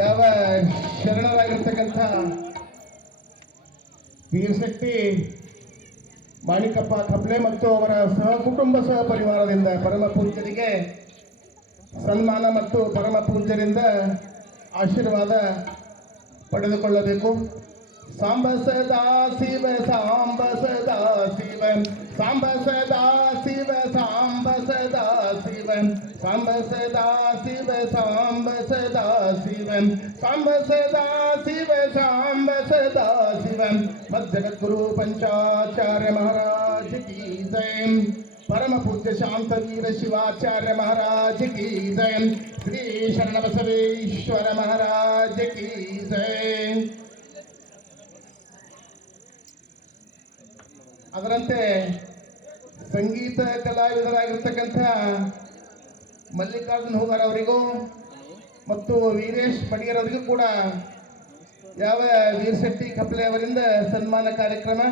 ಯಾವ ಶರಣರಾಗಿರ್ತಕ್ಕಂಥ ವೀರಶಕ್ತಿ ಮಾಣಿಕಪ್ಪ ಕಪ್ಲೆ ಮತ್ತು ಅವರ ಸಹಕುಟುಂಬ ಸಹ ಪರಿವಾರದಿಂದ ಪರಮ ಪೂಜ್ಯರಿಗೆ ಸನ್ಮಾನ ಮತ್ತು ಪರಮ ಪೂಜ್ಯರಿಂದ ಆಶೀರ್ವಾದ ಪಡೆದುಕೊಳ್ಳಬೇಕು. ಸಾಂಬ ಸದಾ ಶಿವ ಸಾಂಬ ಸದಾ ಶಿವ ಸಾಂಬ ಸದಾ ಶಿವ ಸಾಂಬ ಸದಾ ಶಿವ ಸಾಂಬ ಸದಾ ಶಿವ ಸಾಂಬ ಸದಾ ಶಿವ ಸಾಂಬ ಸದಾ ಶಿವ ಸಾಂಬ ಸದಾ ಶಿವ ಮಜ್ಜಗದ್ಗುರು पंचाचार्य महाराज की जय. परम पूज्य शांतवीर शिवाचार्य महाराज की जय. श्री शरण बसवेश्वर महाराज की जय. ಅದರಂತೆ ಸಂಗೀತ ಕಲಾವಿದರಾಗಿರ್ತಕ್ಕಂಥ ಮಲ್ಲಿಕಾರ್ಜುನ್ ಹೂಗಾರ್ ಅವರಿಗೂ ಮತ್ತು ವೀರೇಶ್ ಪಡಿಯರ್ ಅವರಿಗೂ ಕೂಡ ಯಾವ ವೀರಶೆಟ್ಟಿ ಕಪ್ಲೆ ಅವರಿಂದ ಸನ್ಮಾನ ಕಾರ್ಯಕ್ರಮ.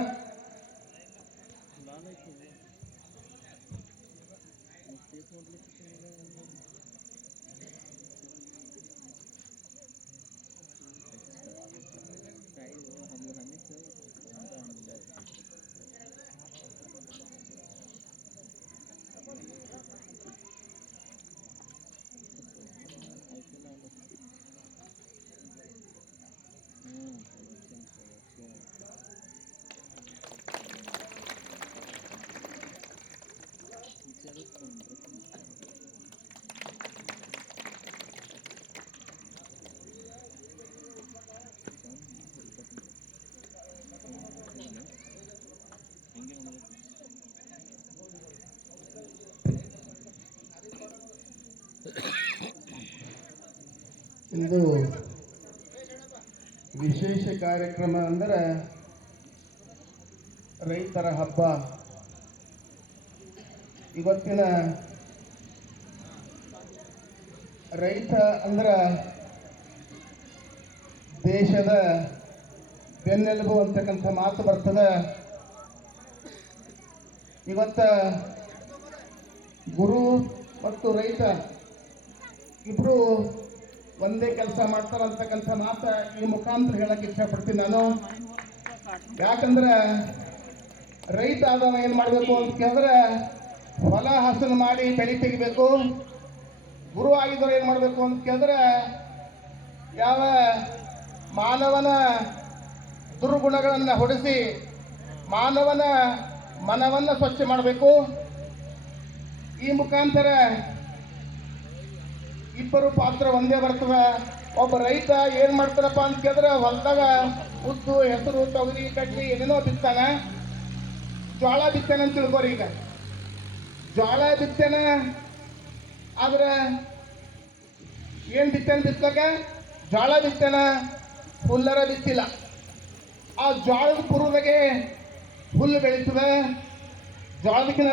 ಇಂದು ವಿಶೇಷ ಕಾರ್ಯಕ್ರಮ ಅಂದರೆ ರೈತರ ಹಬ್ಬ. ಇವತ್ತಿನ ರೈತ ಅಂದ್ರೆ ದೇಶದ ಬೆನ್ನೆಲುಬು ಅಂತಕ್ಕಂಥ ಮಾತು ಬರ್ತದೆ. ಇವತ್ತ ಗುರು ಮತ್ತು ರೈತ ಇಬ್ರು ಒಂದೇ ಕೆಲಸ ಮಾಡ್ತಾರಂತಕ್ಕಂಥ ಮಾತ ಈ ಮುಖಾಂತರ ಹೇಳಕ್ಕೆ ಇಷ್ಟಪಡ್ತೀನಿ ನಾನು. ಯಾಕಂದ್ರೆ ರೈತ ಆದವ ಏನ್ ಮಾಡ್ಬೇಕು ಅಂತ ಕೇಳಿದ್ರೆ ಹೊಲ ಹಸನು ಮಾಡಿ ಬೆಳೆ ತೆಗಿಬೇಕು. ಗುರು ಆಗಿದ್ದವ್ರು ಏನ್ ಮಾಡ್ಬೇಕು ಅಂತ ಕೇಳಿದ್ರೆ ಯಾವ ಮಾನವನ ದುರ್ಗುಣಗಳನ್ನ ಹೊಡೆಸಿ ಮಾನವನ ಮನವನ್ನ ಸ್ವಚ್ಛ ಮಾಡಬೇಕು. ಈ ಮುಖಾಂತರ ಇಬ್ಬರು ಪಾತ್ರ ಒಂದೇ ಬರ್ತದೆ. ಒಬ್ಬ ರೈತ ಏನ್ ಮಾಡ್ತಾರಪ್ಪ ಅಂತ ಕೇಳಿದ್ರೆ ಹೊಲದಾಗ ಉದ್ದು ಹೆಸರು ತೊಗರಿ ಕಡ್ಲಿ ಏನೇನೋ ಬಿತ್ತಾನ. ಜೋಳ ಬಿತ್ತಾನ ಅಂತ ತಿಳ್ಕೊರಿ. ಈಗ ಜೋಳ ಬಿತ್ತಾನ ಆದ್ರೆ ಏನ್ ಬಿತ್ತಾನ ಬಿತ್ತಕ ಜೋಳ ಬಿತ್ತಾನ, ಹುಲ್ಲರ ಬಿತ್ತಿಲ್ಲ. ಆ ಜೋಳದ ಪೂರ್ವದಾಗೆ ಹುಲ್ಲು ಬೆಳೀತದೆ. ಜೋಳದಕ್ಕಿಂತ